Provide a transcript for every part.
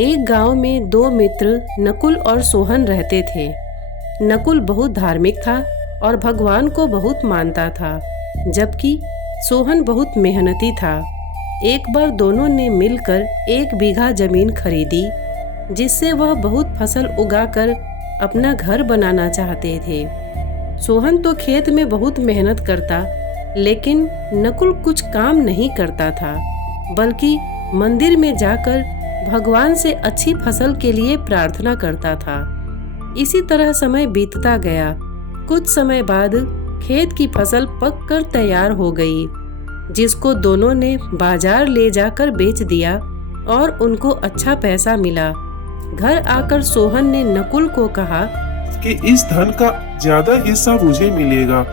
एक गांव में दो मित्र नकुल और सोहन रहते थे। नकुल बहुत धार्मिक था और भगवान को बहुत मानता था, जबकि सोहन बहुत मेहनती था। एक बार दोनों ने मिलकर 1 बीघा जमीन खरीदी, जिससे वह बहुत फसल उगाकर अपना घर बनाना चाहते थे। सोहन तो खेत में बहुत मेहनत करता, लेकिन नकुल कुछ काम नहीं करता था, बल्कि मंदिर में जाकर भगवान से अच्छी फसल के लिए प्रार्थना करता था। इसी तरह समय बीतता गया। कुछ समय बाद खेत की फसल पककर तैयार हो गई, जिसको दोनों ने बाजार ले जाकर बेच दिया और उनको अच्छा पैसा मिला। घर आकर सोहन ने नकुल को कहा कि इस धन का ज्यादा हिस्सा मुझे मिलेगा,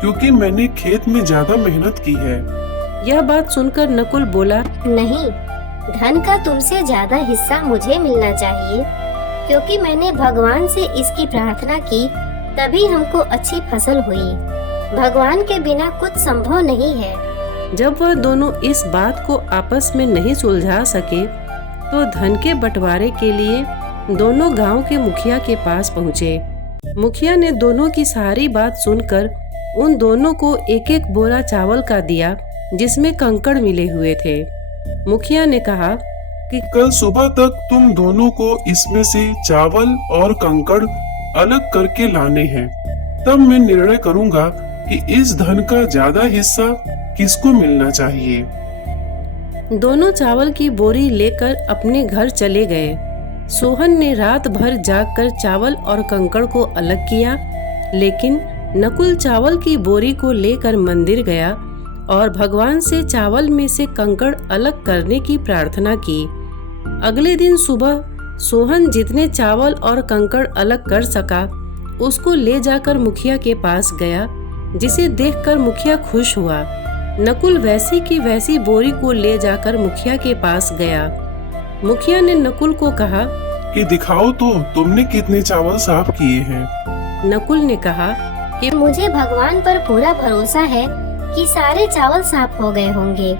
क्योंकि मैंने खेत में ज्यादा मेहनत की है। यह बात सुनकर नकुल बोला, नहीं, धन का तुमसे ज्यादा हिस्सा मुझे मिलना चाहिए, क्योंकि मैंने भगवान से इसकी प्रार्थना की, तभी हमको अच्छी फसल हुई। भगवान के बिना कुछ संभव नहीं है। जब वह दोनों इस बात को आपस में नहीं सुलझा सके, तो धन के बंटवारे के लिए दोनों गांव के मुखिया के पास पहुँचे। मुखिया ने दोनों की सारी बात सुनकर उन दोनों को 1-1 बोरा चावल का दिया, जिसमें कंकड़ मिले हुए थे। मुखिया ने कहा कि कल सुबह तक तुम दोनों को इसमें से चावल और कंकड़ अलग करके लाने हैं। तब मैं निर्णय करूंगा कि इस धन का ज्यादा हिस्सा किसको मिलना चाहिए। दोनों चावल की बोरी लेकर अपने घर चले गए। सोहन ने रात भर जागकर चावल और कंकड़ को अलग किया, लेकिन नकुल चावल की बोरी को लेकर मंदिर गया और भगवान से चावल में से कंकड़ अलग करने की प्रार्थना की। अगले दिन सुबह सोहन जितने चावल और कंकड़ अलग कर सका, उसको ले जाकर मुखिया के पास गया, जिसे देखकर मुखिया खुश हुआ। नकुल वैसी की वैसी बोरी को ले जाकर मुखिया के पास गया। मुखिया ने नकुल को कहा कि दिखाओ तो तुमने कितने चावल साफ किए हैं। नकुल ने कहा कि मुझे भगवान पर पूरा भरोसा है कि सारे चावल साफ हो गए होंगे।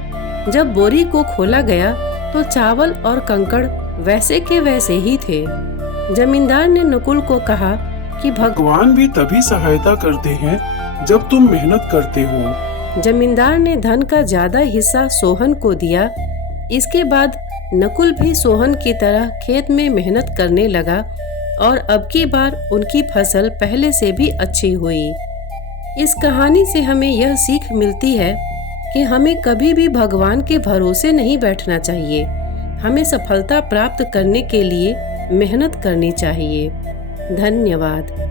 जब बोरी को खोला गया तो चावल और कंकड़ वैसे के वैसे ही थे। जमींदार ने नकुल को कहा कि भगवान भी तभी सहायता करते हैं जब तुम मेहनत करते हो। जमींदार ने धन का ज्यादा हिस्सा सोहन को दिया। इसके बाद नकुल भी सोहन की तरह खेत में मेहनत करने लगा और अब की बार उनकी फसल पहले से भी अच्छी हुई। इस कहानी से हमें यह सीख मिलती है कि हमें कभी भी भगवान के भरोसे नहीं बैठना चाहिए। हमें सफलता प्राप्त करने के लिए मेहनत करनी चाहिए। धन्यवाद।